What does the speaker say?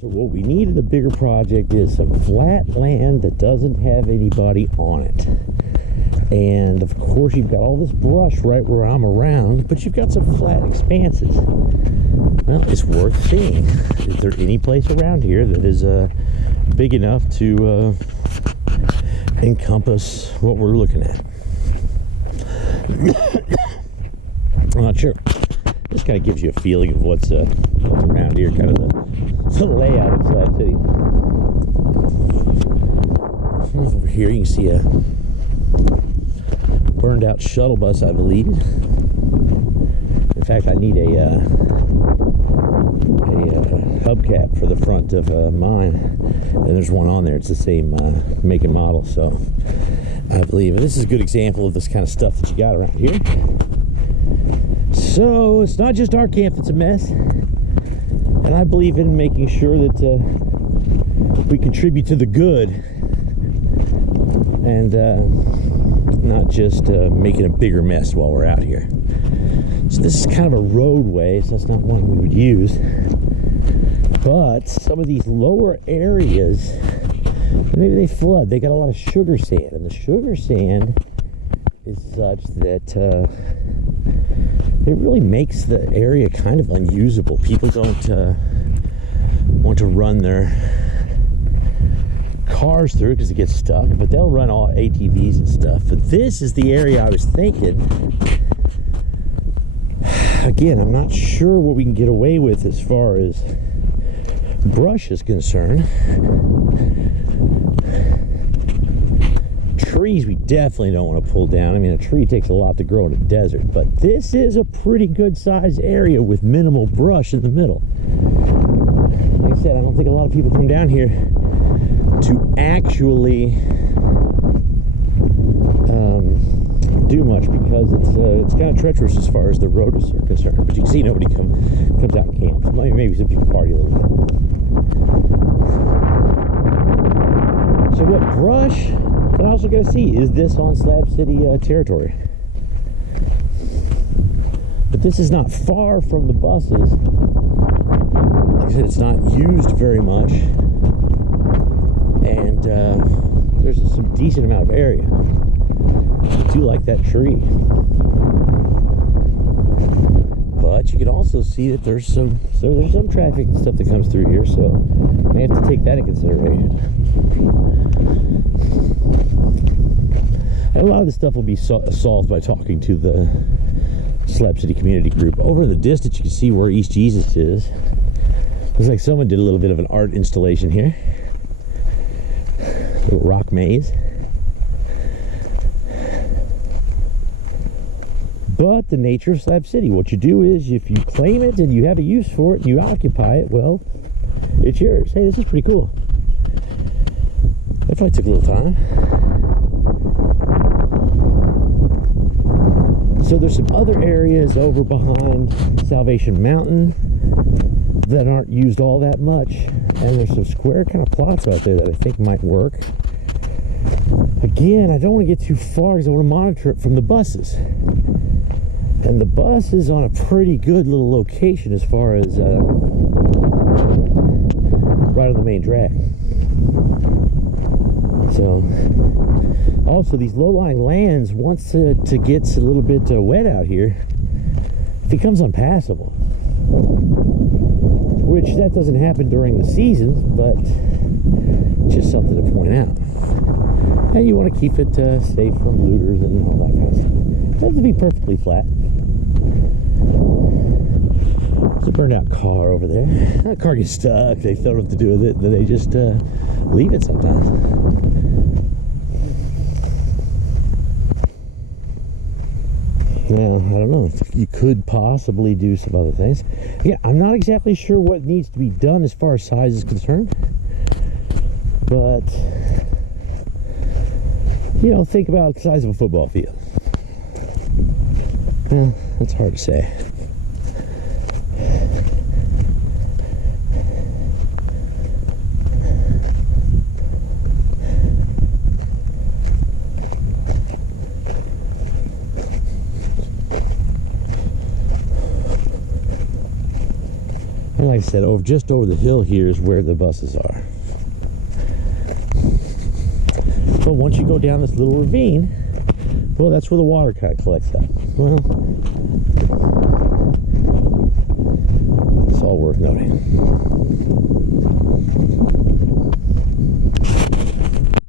So what we need in a bigger project is some flat land that doesn't have anybody on it. And of course you've got all this brush right where I'm around, but you've got some flat expanses. Well, it's worth seeing. Is there any place around here that is big enough to encompass what we're looking at? I'm not sure. This kind of gives you a feeling of what's around here, kind of the layout of Slab City. Over here you can see a burned out shuttle bus, I believe. In fact, I need a hubcap for the front of mine, and there's one on there. It's the same make and model, so I believe this is a good example of this kind of stuff that you got around here. So it's not just our camp that's a mess, and I believe in making sure that we contribute to the good and not just making a bigger mess while we're out here. So this is kind of a roadway, so that's not one we would use. But some of these lower areas, maybe they flood. They got a lot of sugar sand, and the sugar sand is such that it really makes the area kind of unusable. People don't want to run their cars through because it gets stuck, but they'll run all ATVs and stuff. But this is the area I was thinking. Again, I'm not sure what we can get away with as far as brush is concerned. Trees we definitely don't want to pull down. I mean, a tree takes a lot to grow in a desert, but this is a pretty good sized area with minimal brush in the middle. Like I said, I don't think a lot of people come down here to actually do much because it's kind of treacherous as far as the road is concerned. But you can see nobody comes out and camps. Maybe some people party a little bit. So what brush I'm also going to see, is this on Slab City territory? But this is not far from the buses. Like I said, it's not used very much, and there's some decent amount of area. I do like that tree, but you can also see that there's some traffic and stuff that comes through here, so I have to take that into consideration. And a lot of this stuff will be solved by talking to the Slab City community group. Over in the distance, you can see where East Jesus is. Looks like someone did a little bit of an art installation here. A little rock maze. But the nature of Slab City, what you do is if you claim it and you have a use for it and you occupy it, well, it's yours. Hey, this is pretty cool. That probably took a little time. So there's some other areas over behind Salvation Mountain that aren't used all that much, and there's some square kind of plots out there that I think might work. Again, I don't want to get too far because I want to monitor it from the buses, and the bus is on a pretty good little location as far as right on the main drag. So also these low-lying lands, once it gets a little bit wet out here, it becomes unpassable, which that doesn't happen during the season, but just something to point out. And you want to keep it safe from looters and all that kind of stuff. It has to be perfectly flat. There's a burned out car over there. That car gets stuck, they don't know what to do with it, and then they just leave it sometimes. Well, I don't know. You could possibly do some other things. Yeah, I'm not exactly sure what needs to be done as far as size is concerned. But, you know, think about the size of a football field. Well, that's hard to say. And like I I said, just over the hill here is where the buses are. But once you go down this little ravine, well, that's where the water kind of collects up. Well, it's all worth noting.